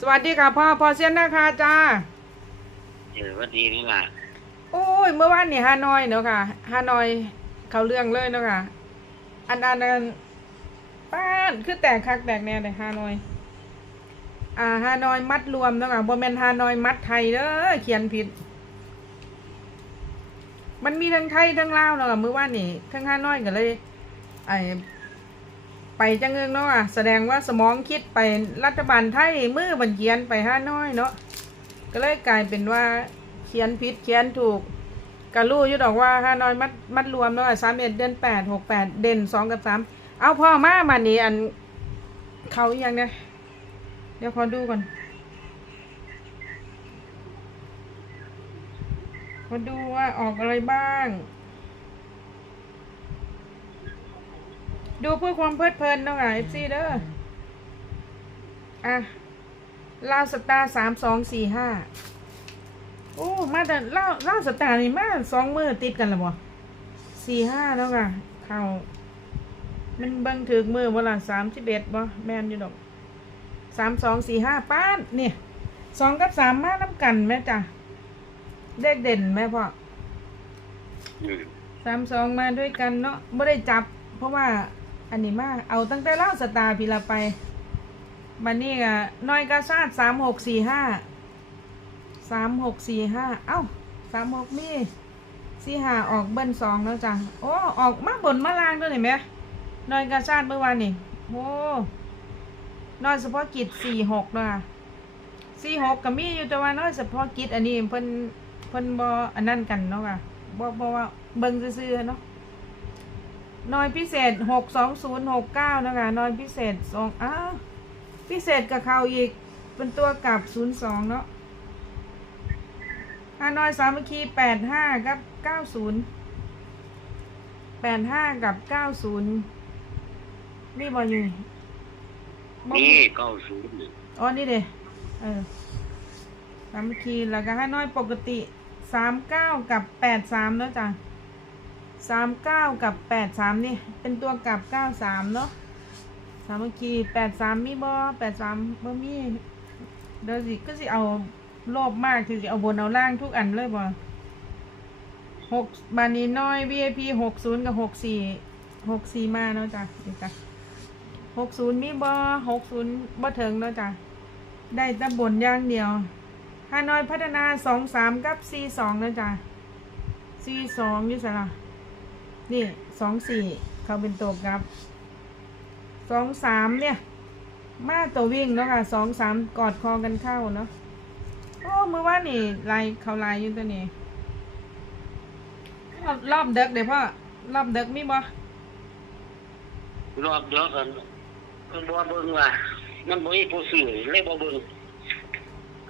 สวัสดีค่ะพ่อพ่อเซียนนะคะจ้าเออว่าดีนี่ล่ะโอ้ย เมื่อวานนี่ฮานอยเนาะค่ะฮานอยเขาเรื่องเลยเนาะค่ะ อันอันนั้นป้านคือแตกคักแตกแน่เลยฮานอย อ่าฮานอยมัดรวมเนาะค่ะบ่แม่นฮานอยมัดไทยเด้อเขียนผิด มันมีทั้งไทยทั้งลาวเนาะค่ะเมื่อวานนี่ทั้งฮานอยก็เลยไอ ไปจังเงิงเนาะอะแสดงว่าสมองคิดไปรัฐบาลไทยมือบันเขียนไปฮาน้อยเนาะก็เลยกลายเป็นว่าเขียนผิดเขียนถูกกะรู้อยู่ดอกว่าฮาน้อยมัดมัดรวมเนาะสามเอ็ดเดือนแปดหกแปดเด่นสองกับสามเอาพ่อมามานี่อันเขาอีกอย่างเนี่ยเดี๋ยวขอดูก่อนขอดูว่าออกอะไรบ้าง ดูเพื่อความเพลิดเพลินเนาะค่ะเอฟซีเด้ออะลาวสตาร์สามสองสี่ห้าโอ้ มาแต่ลาวลาวสตาร์นี่มาสองมือติดกันแล้วบ่สี่ห้าแล้วค่ะเข้ามันเบิ่งถึงมือบ่ล่ะสามสิบเอ็ดบ่แม่นอยู่ดอกสามสองสี่ห้าป้านเนี่ยสองกับสามมาน้ำกันแม่จ้ะเลขเด่นแม่พ่ออืมสามสองมาด้วยกันเนาะไม่ได้จับ เพราะว่า อันนี้มาก เอาตั้งแต่เล่าสตาร์พีละไปบันนี้ก็น้อยกาซาดสามหกสี่ห้าสามหกสี่ห้าเอ้าสามหกมีสี่ห้าออกเบิ้ลสองแล้วจ้ะโอ้ออกมาบนมาล่างด้วยเห็นไหมน้อยกาซาดเมื่อวานนี่โอ้น้อยเฉพาะกิจสี่หกนะสี่หกก็มีอยู่แต่ว่าน้อยเฉพาะกิจอันนี้เพิ่นเพิ่นบออันนั้นกันเนาะค่ะบอบอว่าเบิ่งซื่อๆเนาะ น้อยพิเศษหกสองศูนย์หกเก้านะคะน้อยพิเศษสองอ้าวพิเศษกับเขาอีกเป็นตัวกลับศูนย์สองเนาะฮานอยสามัคคีแปดห้ากับเก้าศูนย์แปดห้ากับเก้าศูนย์มีบออยู่บ่มีนี่เก้าศูนย์อ๋อนี่เด้เออสามัคคีแล้วก็ฮานอยปกติสามเก้ากับแปดสามเนาะจ้ะ สามเก้ากับแปดสามนี่ เป็นตัวกลับเก้าสามเนาะสามัคคีแปดสามมีบอแปดสามบ่มีเดี๋ยวสิก็สิเอาโลภมากคือสิเอาบนเอาล่างทุกอันเลยบ่หกบานีน้อย VIP หกศูนย์กับหกสี่หกสี่มาเนาะจ้ะนี่จ้ะหกศูนย์มีบอหกศูนย์บ่ถึงเนาะจ้ะได้แต่บนอย่างเดียวฮานอยพัฒนาสองสามกับสี่สองเนาะจ้ะสี่สองอยี่สระ นี่สองสี่เขาเป็นตัวกลับสองสามเนี่ย มาตัววิ่งเนาะค่ะสองสามกอดคอกันเข้าเนาะโอ้เมื่อวานนี่ลายเขาลายอยู่ตัวนี้รอบรอบเด็กเดี๋ยวพ่อรอบเด็กมีบ่รอบเดียวกันเพิ่นบ่เบิ่งว่ามันบ่มีผู้ซื้อเลยบ่เบิ่ง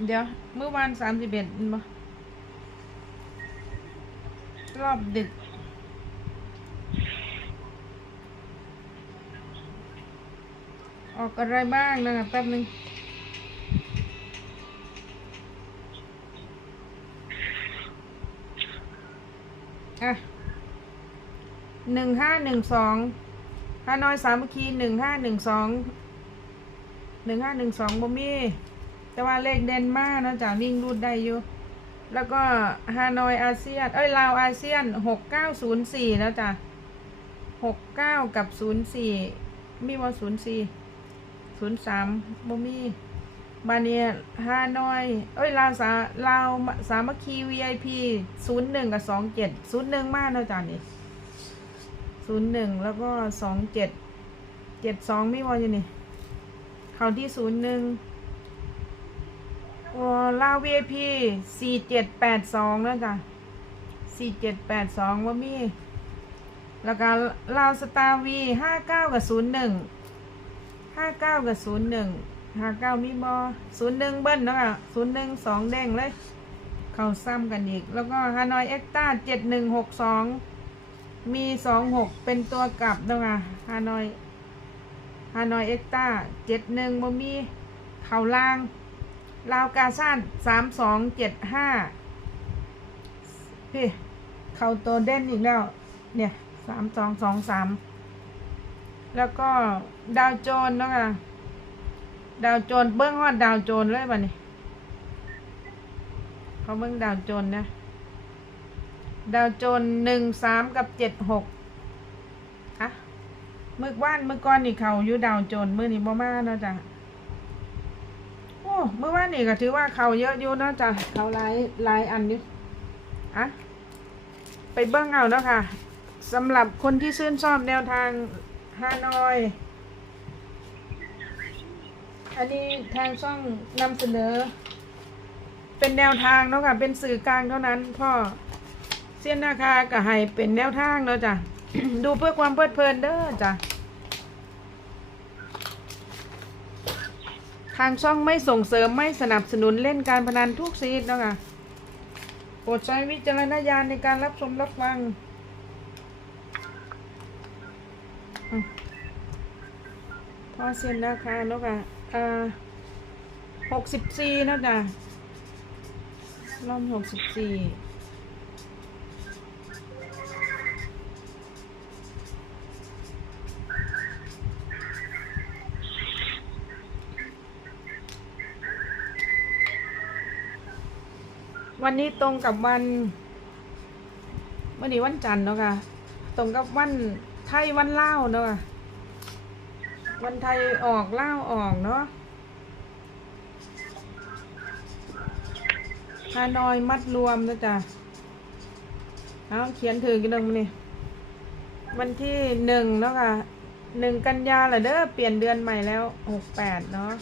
เดี๋ยวเมื่อวานสามสิบเอ็ดบ่รอบดึก ออกอะไรบ้างนะคะแป๊บนึงอะหนึ่งห้าหนึ่งสองฮานอยสามัคคีหนึ่งห้าหนึ่งสองหนึ่งห้าหนึ่งสองบ่มีแต่ว่าเลขเดนมากนะจ้ะวิ่งรูดได้อยู่ แล้วก็ฮานอยอาเซียน เอ้ยลาวอาเซียนหกเก้าศูนย์สี่แล้วจ้ะหกเก้ากับศูนย์สี่มีว่าศูนย์สี่ ศูนย์สามบ่มีบาเนียฮานอย เอ้ยลาวสาลาวสามัคคี VIP ศูนย์หนึ่งกับสองเจ็ดศูนย์หนึ่งมากนะจ้ะนี่ศูนย์หนึ่งแล้วก็สองเจ็ดเจ็ดสองไมีว่าอยู่นี่เขาที่ศูนย์หนึ่งโอ้ลาว VIP สี่เจ็ดแปดสองแล้วจ้ะสี่เจ็ดแปดสองว่ามี แล้วก็ลาวสตาร์วีห้าเก้ากับศูนย์หนึ่ง ห้าเก้ากับศูนย์หนึ่งห้าเก้ามีบอศูนย์หนึ่งเบิ้ลเนาะค่ะศูนย์หนึ่งสองเด้งเลย เข้าซ้ำกันอีก แล้วก็ฮานอยเอ็กต้าเจ็ดหนึ่งหกสองมีสองหกเป็นตัวกลับเนาะค่ะฮานอยฮานอยเอ็กต้าเจ็ดหนึ่งบ่มีเข่าล่างลาวกาซานสามสองเจ็ดห้าพี่เข่าตัวเด่นอีกแล้ว เนี่ยสามสองสองสาม แล้วก็ดาวโจนนะค่ะดาวโจนเบิ้องฮอดดาวโจนเลยบัดนี้เขาเบิ้องดาวโจนนะ ดาวโจนหนึ่งสามกับเจ็ดหกอะมือว่านมือก้อนนี่เขาอยู่ดาวโจนมือนี่บ่มาเนาะจ้ะโอ้เมื่อวานนี่ก็ถือว่าเขาเยอะอยู่เนาะจ้ะเขาหลายหลายอันอยู่อะไปเบิ้องเอาเนาะค่ะสำหรับคนที่ชื่นชอบแนวทาง ฮานอย อันนี้ทางช่องนำเสนอ เป็นแนวทางเนาะค่ะ เป็นสื่อกลางเท่านั้นพ่อเส้นนาคาก็ให้เป็นแนวทางเนาะจ้ะ ดูเพื่อความเพลิดเพลินเด้อจ้ะ ทางช่องไม่ส่งเสริมไม่สนับสนุนเล่นการพนันทุกชนิดเนาะค่ะ โปรดใช้วิจารณญาณในการรับชมรับฟังอืม พ่อเส้นนาคาเนาะค่ะอ่าหกสิบสี่เนาะจ้ะล่อมหกสิบสี่วันนี้ตรงกับวันวันนี้วันจันทร์เนาะค่ะ ตรงกับวัน ไทยวันเล่าเนาะวันไทยออกเล่าออกเนาะฮานอยมัดรวมนะจ๊ะเอาเขียนถือกันตรงนี้วันที่หนึ่งเนาะค่ะหนึ่งกันยาเหรอเด้อเปลี่ยนเดือนใหม่แล้วหกแปดเนาะ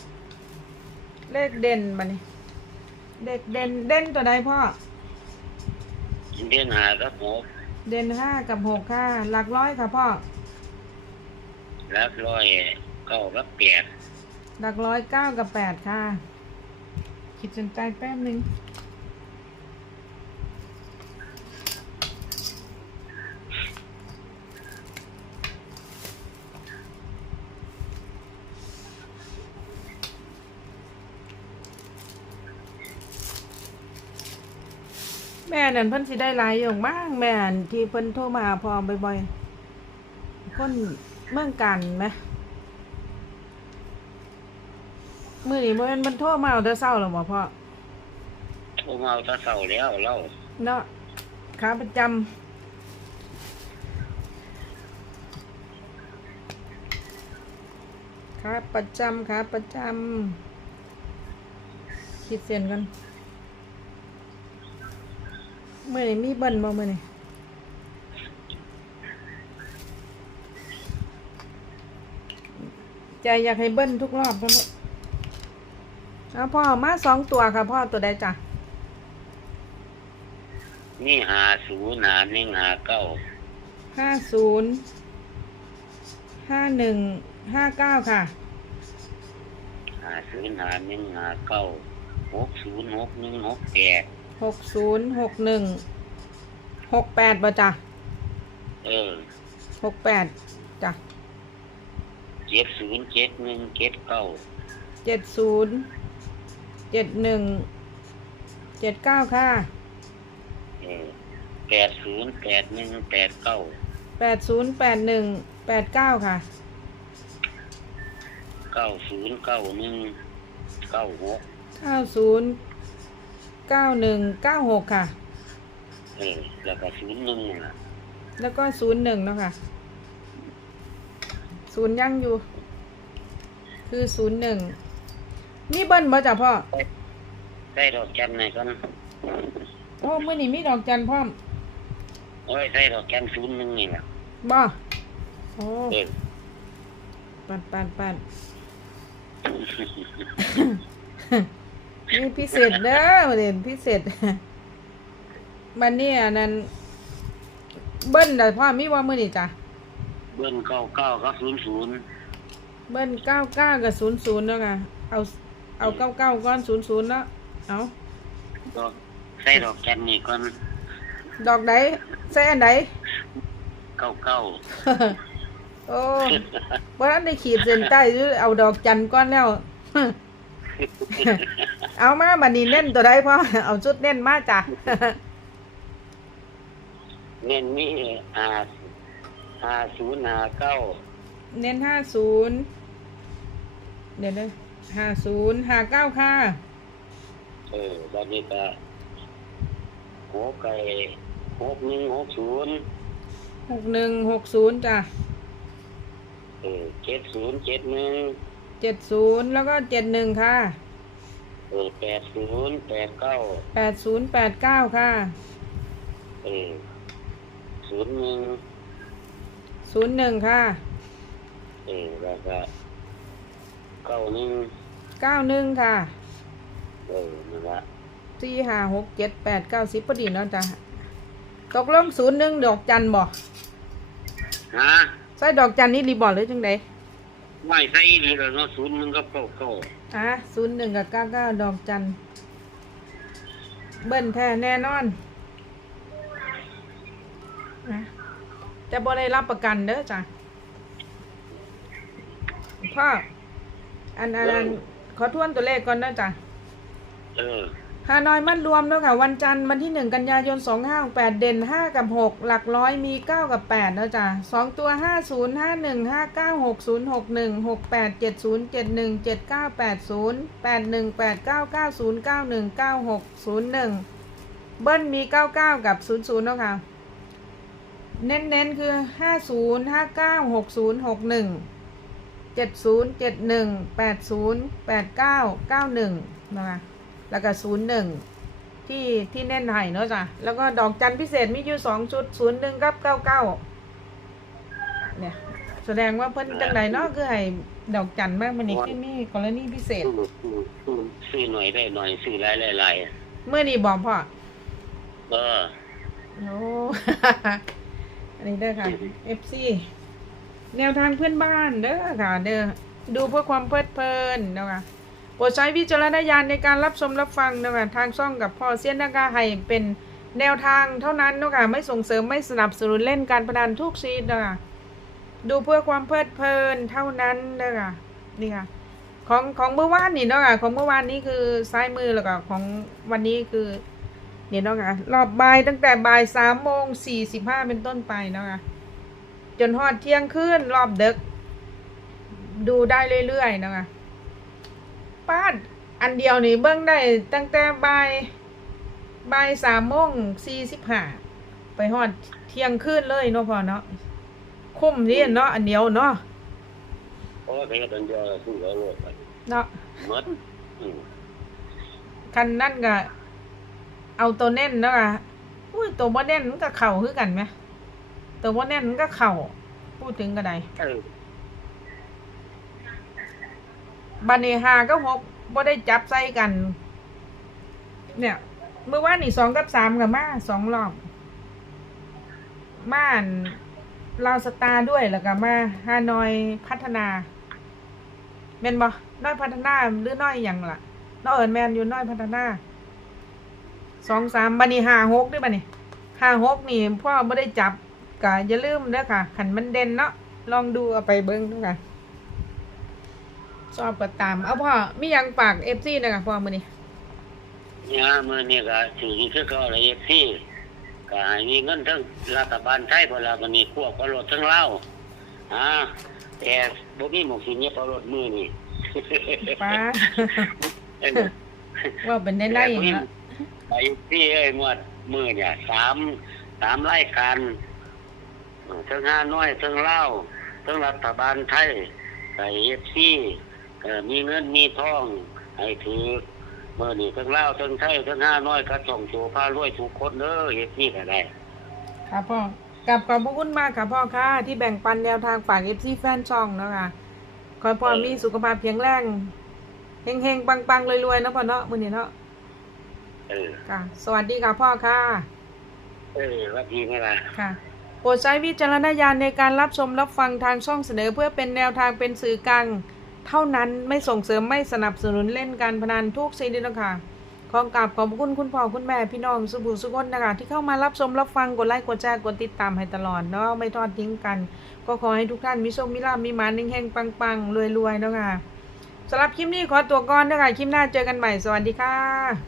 เลขเด่นมานี่เด็กเด่นเด่นตัวใดพ่อเดือนหาครับหก เด่นห้ากับหกค่ะ หลักร้อยค่ะพ่อ รับร้อยเก้ารับแปด หลักร้อยเก้ากับแปดค่ะ คิดสนใจแป๊บหนึ่ง แม่นั่นเพิ่นสิได้หลายอย่างมากแม่นที่เพิ่นโทรมาหาพ่อบ่อยๆคนเมืองกันไหมมื่อนี้มันมันโทรมาเอาแต่เศร้าหรอหมอพ่อโทรมาเอาแตะเสาแล้วเล่าเนาะขาประจำขาประจำขาประจำคิดเสียนกันเมื่อนี้มีเบิ้ลบ่เมื่อนี้ใจอยากให้เบิ้ลทุกรอบพ่อลูกเอาพ่อมาสองตัวค่ะ พ่อตัวใดจ้ะนี่หาศูนย์หาหนึ่งหาเก้าห้าศูนย์ห้าหนึ่งห้าเก้าค่ะหาศูนย์หาหนึ่งหาเก้าหกศูนย์หกหนึ่งหกแปด หกศูนย์หกหนึ่งหกแปดป่ะจ้ะเออหกแปดจ้ะเจ็ดศูนย์เจ็ดหนึ่งเจ็ดเก้าเจ็ดศูนย์เจ็ดหนึ่งเจ็ดเก้าค่ะเออแปดศูนย์แปดหนึ่งแปดเก้าแปดศูนย์แปดหนึ่งแปดเก้าค่ะ เก้าศูนย์เก้าหนึ่งเก้าหกเก้าศูนย์ เก้าหนึ่งเก้าหกค่ะ เออแล้วก็ศูนย์หนึ่งน่ะแล้วก็ศูนย์หนึ่งเนาะค่ะศูนย์ยังอยู่ คือศูนย์หนึ่งมีเบิ้ลบ่จ้ะพ่อได้ดอกจันไหนกันโอ้มื่อนี้มีดอกจันทร์พร้อมโอ้ยได้ดอกจันศูนย์หนึ่งนี่แหละบ่โอ้เออ ปันปันปัน นี่พิเศษเด้อมาเด่นพิเศษบันนี้อันนั้น เบิ้ลแต่พ่อมีว่ามือนี่จ้ะเบิ้ลเก้าเก้าก็ศูนย์ศูนย์เบิ้ลเก้าเก้ากับศูนย์ศูนย์เนาะค่ะเอาเอาเก้าเก้าก้อนศูนย์ศูนย์เนาะเอาดอกใส่ดอกจันนี่ก่อนดอกใดใส่อันใดเก้าเก้าโอ้บ่ทันได้ขีดเส้นใต้หรือเอาดอกจันทร์ก้อนแล้ว เอามาบัดนี้เน้นตัวใดพ่อเอาชุดเน้นมาจ้ะเน้นมีห้าห้าศูนย์ห้าเก้าเน้นห้าศูนย์เดี๋ยวเลยห้าศูนย์ห้าเก้าค่ะ เออบัดนี้ก็หกไก่หกหนึ่งหกศูนย์หกหนึ่งหกศูนย์จ้ะเออเจ็ดศูนย์เจ็ดหนึ่งเจ็ดศูนย์แล้วก็เจ็ดหนึ่งค่ะ เออแปดศูนย์แปดเก้าแปดศูนย์แปดเก้าค่ะเออศูนย์หนึ่งศูนย์หนึ่งค่ะเออแล้วก็เก้าหนึ่งเก้าหนึ่งค่ะเออนั่นละสี่ห้าหกเจ็ดแปดเก้าสิบพอดีเนาะจ้ะตกลงศูนย์หนึ่งดอกจันบ่ฮะใส่ดอกจันนี่รีบอร์หรือจังได ไม่ใช่ดีแล้วเนาะศูนย์หนึ่งก็เก้าเก้าอะศูนย์หนึ่งกับเก้าเก้าดอกจัน เบิ้ลแท้แน่นอนนะจะบ่ได้รับประกันเด้อจ้ะพ่ออันอันอันขอทวนตัวเลขก่อนนะจ้ะเออ ฮานอยมัดรวมด้วยค่ะ วันจันทร์วันที่หนึ่งกันยายนสองห้าแปดเด่นห้ากับหกหลักร้อยมีเก้ากับแปดนะจ๊ะสองตัวห้าศูนย์ห้าหนึ่งห้าเก้าหกศูนย์หกหนึ่งหกแปดเจ็ดศูนย์เจ็ดหนึ่งเจ็ดเก้าแปดศูนย์แปดหนึ่งแปดเก้าเก้าศูนย์เก้าหนึ่งเก้าหกศูนย์หนึ่งเบิ้ลมีเก้าเก้ากับศูนย์ศูนย์เนาะค่ะ เน้นเน้นๆคือห้าศูนย์ห้าเก้าหกศูนย์หกหนึ่งเจ็ดศูนย์เจ็ดหนึ่งแปดศูนย์แปดเก้าเก้าหนึ่งนะคะ แล้วก็ศูนย์หนึ่งที่ที่เน้นให้เนาะจ้ะแล้วก็ดอกจันพิเศษมีอยู่สองชุดศูนย์หนึ่งกับเก้าเก้าเนี่ยแสดงว่าเพิ่นจังไดเนาะคือให้ดอกจันมากมันนี่คือมีกรณีพิเศษซื้อซื้อซื้อซื้อหน่อยได้หน่อยซื้อหลายหลายหลายเมื่อนี้บอกพ่อเออโอ้อันนี้เด้อค่ะ FC แนวทางเพื่อนบ้านเด้อค่ะ เด้อดูเพื่อความเพลิดเพลินเนาะค่ะ โปรดใช้วิจารณญาณในการรับชมรับฟังนะค่ะทางช่องกับพ่อเซียนนะคะให้เป็นแนวทางเท่านั้นนะค่ะไม่ส่งเสริมไม่สนับสนุนเล่นการพนันทุกชนิดนะค่ะดูเพื่อความเพลิดเพลินเท่านั้นนะค่ะนี่ค่ะของของเมื่อวานนี่เนาะค่ะของเมื่อวานนี้คือซ้ายมือแล้วก็ของวันนี้คือเนี่ยเนาะค่ะรอบบ่ายตั้งแต่บ่ายสามโมงสี่สิบห้าเป็นต้นไปเนาะค่ะจนฮอดเที่ยงคืนรอบเดึกดูได้เรื่อยๆเนาะค่ะ ป้าดอันเดียวนี่เบิ้งได้ตั้งแต่บ่ายบ่ายสามโมงสี่สิบห้าไปฮอดเที่ยงคืนเลยเนาะพอเนาะคุ้มนี่เนาะอันเดียวเนาะเพราะว่าใครก็เป็นเดียวซื้อแล้วโลดไปเนาะหมดอืมคันนั่นก็เอาตัวเน่นเนาะค่ะอุ้ยตัวบ่เน่นมันก็เข่าคือกันไหมตัวบ่เน่นมันก็เข่าพูดถึงก็ได้เออ บันนี้หาก็หกบ่ได้จับใส่กัน เนี่ยเมื่อวานนี่สองกับสามกับมาสองรอบม่านลาวสตาร์ด้วยแล้วก็มาฮานอยพัฒนาแมนบ่น้อยพัฒนาหรือน้อยหยังล่ะน้อยเอิญแมนอยู่น้อยพัฒนาสองสามบันนี้ห้าหกด้วยบันนี้ห้าหกนี่พ่อไม่ได้จับก็อย่าลืมเด้อค่ะขันมันเด่นเนาะลองดูเอาไปเบิ้งดูค่ะ ชอบก็ตาม เอาพ่อมีหยังฝากเอฟซีนะคะพ่อมือนี้เนี่ยมื่อนี่ก็ถือคือเขาอะไรเอฟซีก็ให้มีเงินทั้งรัฐบาลไทยพอละมันมีควบกับรถทั้งเล่าวอ่าแต่บ่มีหมกสิเงียบเอารถมือนี่ป้าเออว่าเป็นได้ไล่อย่างเงี้ยไปที่เอ้ยงวดมือเนี่ยสามสามรายการเออทั้งห้าน้อยทั้งเล่าวทั้งรัฐบาลไทยไอ้เอฟซี ก็มีเงินมีทองให้ถือเมื่อนี่ทั้งเล่าวทั้งไทยทั้งห้าน้อยก็ส่งโชว์พารวยทุกคนเด้อเอฟซีก็ได้ค่ะพ่อกับขอบพระคุณมากค่ะพ่อค่ะที่แบ่งปันแนวทางฝากเอฟซีแฟนช่องเนาะคะขอให้พ่อมีสุขภาพแข็งแรงเฮงๆปังๆรวยๆเนาะพ่อเนาะมือนี้เนาะเออค่ะ สวัสดีค่ะพ่อค่ะเออวัดดีไหมล่ะค่ะโปรดใช้วิจารณญาณในการรับชมรับฟังทางช่องเสนอเพื่อเป็นแนวทางเป็นสื่อกลาง เท่านั้นไม่ส่งเสริมไม่สนับสนุนเล่นการพนันทุกชนิดนะคะขอกราบขอบคุณคุณพ่อคุณแม่พี่น้องสุบุสุกนนะคะที่เข้ามารับชมรับฟังกดไลค์กดแชร์กดติดตามให้ตลอดเนาะไม่ทอดทิ้งกัน ก็ขอให้ทุกท่านมีโชคมีลาภมีหมานิ่งแห้งปังๆรวยๆเนาะค่ะสำหรับคลิปนี้ขอตัวก่อนนะคะคลิปหน้าเจอกันใหม่สวัสดีค่ะ